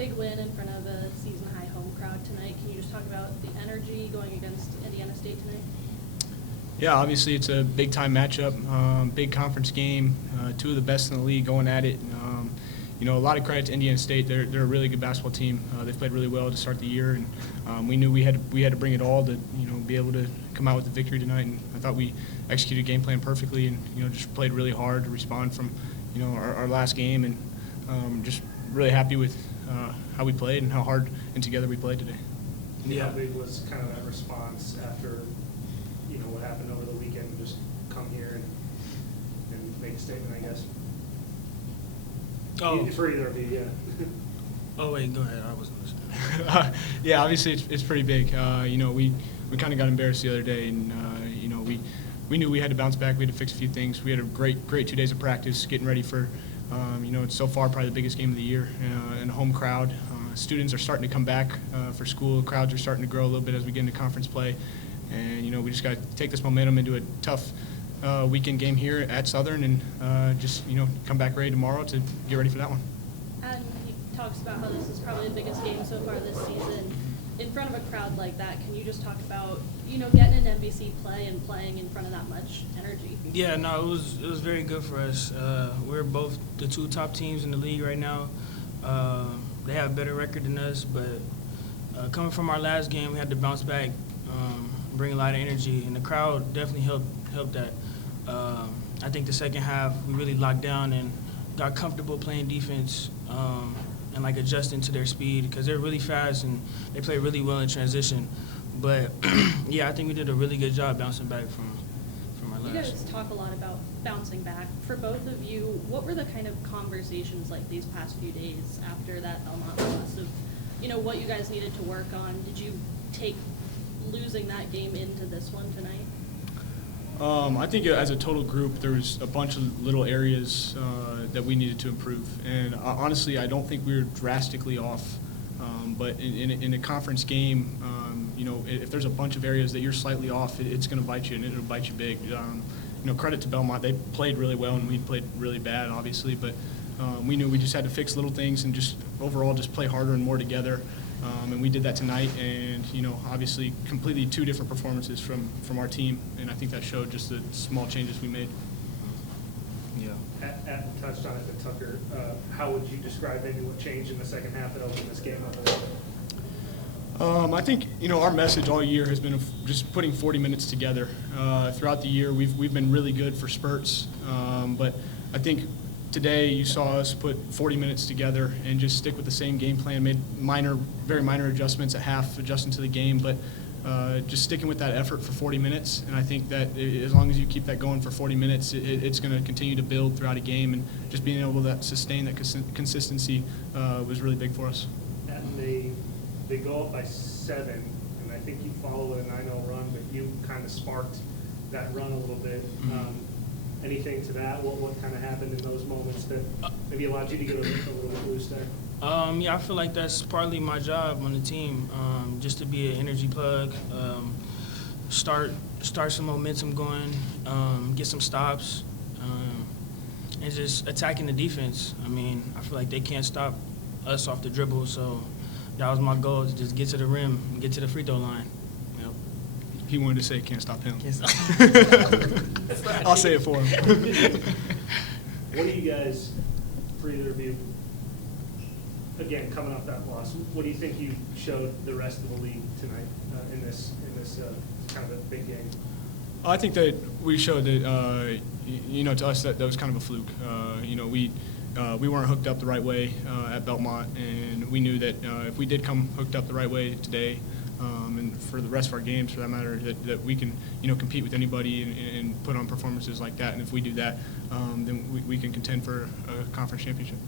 Big win in front of a season-high home crowd tonight. Can you just talk about the energy going against Indiana State tonight? Yeah, obviously it's a big-time matchup, big conference game, two of the best in the league going at it. A lot of credit to Indiana State. They're a really good basketball team. They've played really well to start the year, and we knew we had to bring it all to be able to come out with the victory tonight. And I thought we executed game plan perfectly, and just played really hard to respond from our last game, and just really happy with how we played and how hard and together we played today. Yeah. How big was kind of that response after what happened over the weekend? Just come here and make a statement, I guess. Oh, for either of you, yeah. Oh wait, go ahead. I wasn't listening. Yeah, obviously it's pretty big. We kind of got embarrassed the other day, and we knew we had to bounce back. We had to fix a few things. We had a great 2 days of practice, getting ready for it's so far probably the biggest game of the year, and a home crowd. Students are starting to come back for school. Crowds are starting to grow a little bit as we get into conference play, and we just got to take this momentum into a tough weekend game here at Southern, and just come back ready tomorrow to get ready for that one. And he talks about how this is probably the biggest game so far this season. In front of a crowd like that, can you just talk about getting an NBC play and playing in front of that much energy? Yeah, no, it was very good for us. We're both the 2 top teams in the league right now. They have a better record than us, but coming from our last game, we had to bounce back, bring a lot of energy, and the crowd definitely helped that. I think the second half we really locked down and got comfortable playing defense and adjusting to their speed, because they're really fast and they play really well in transition. But yeah, I think we did a really good job bouncing back from our last. You guys talk a lot about bouncing back. For both of you, what were the kind of conversations like these past few days after that Belmont loss of, what you guys needed to work on? Did you take losing that game into this one tonight? I think as a total group, there was a bunch of little areas that we needed to improve. And honestly, I don't think we were drastically off. But in a conference game, if there's a bunch of areas that you're slightly off, it's going to bite you, and it'll bite you big. Credit to Belmont. They played really well, and we played really bad, obviously. But we knew we just had to fix little things and just overall just play harder and more together. And we did that tonight, and obviously completely 2 different performances from our team, and I think that showed just the small changes we made. Yeah. Atin touched on it, but Tucker, how would you describe maybe what changed in the second half that opened this game up a little bit? I think our message all year has been just putting 40 minutes together. Throughout the year, we've been really good for spurts, but I think today you saw us put 40 minutes together and just stick with the same game plan, made very minor adjustments at half, adjusting to the game, but just sticking with that effort for 40 minutes. And I think that as long as you keep that going for 40 minutes, it's going to continue to build throughout a game, and just being able to sustain that consistency was really big for us. And they go up by 7, and I think you follow a 9-0 run, but you kind of sparked that run a little bit. Anything to that? What kind of happened in those moments that maybe allowed you to get a little bit loose there? Yeah, I feel like that's partly my job on the team, just to be an energy plug, start some momentum going, get some stops, and just attacking the defense. I mean, I feel like they can't stop us off the dribble, so that was my goal, to just get to the rim and get to the free throw line. Yep. He wanted to say can't stop him. Can't stop. I'll say it for him. What do you guys, for either of you, again, coming off that loss, what do you think you showed the rest of the league tonight in this kind of a big game? I think that we showed that, to us that was kind of a fluke. We weren't hooked up the right way at Belmont, and we knew that if we did come hooked up the right way today, and for the rest of our games, for that matter, that we can, compete with anybody and put on performances like that. And if we do that, then we can contend for a conference championship.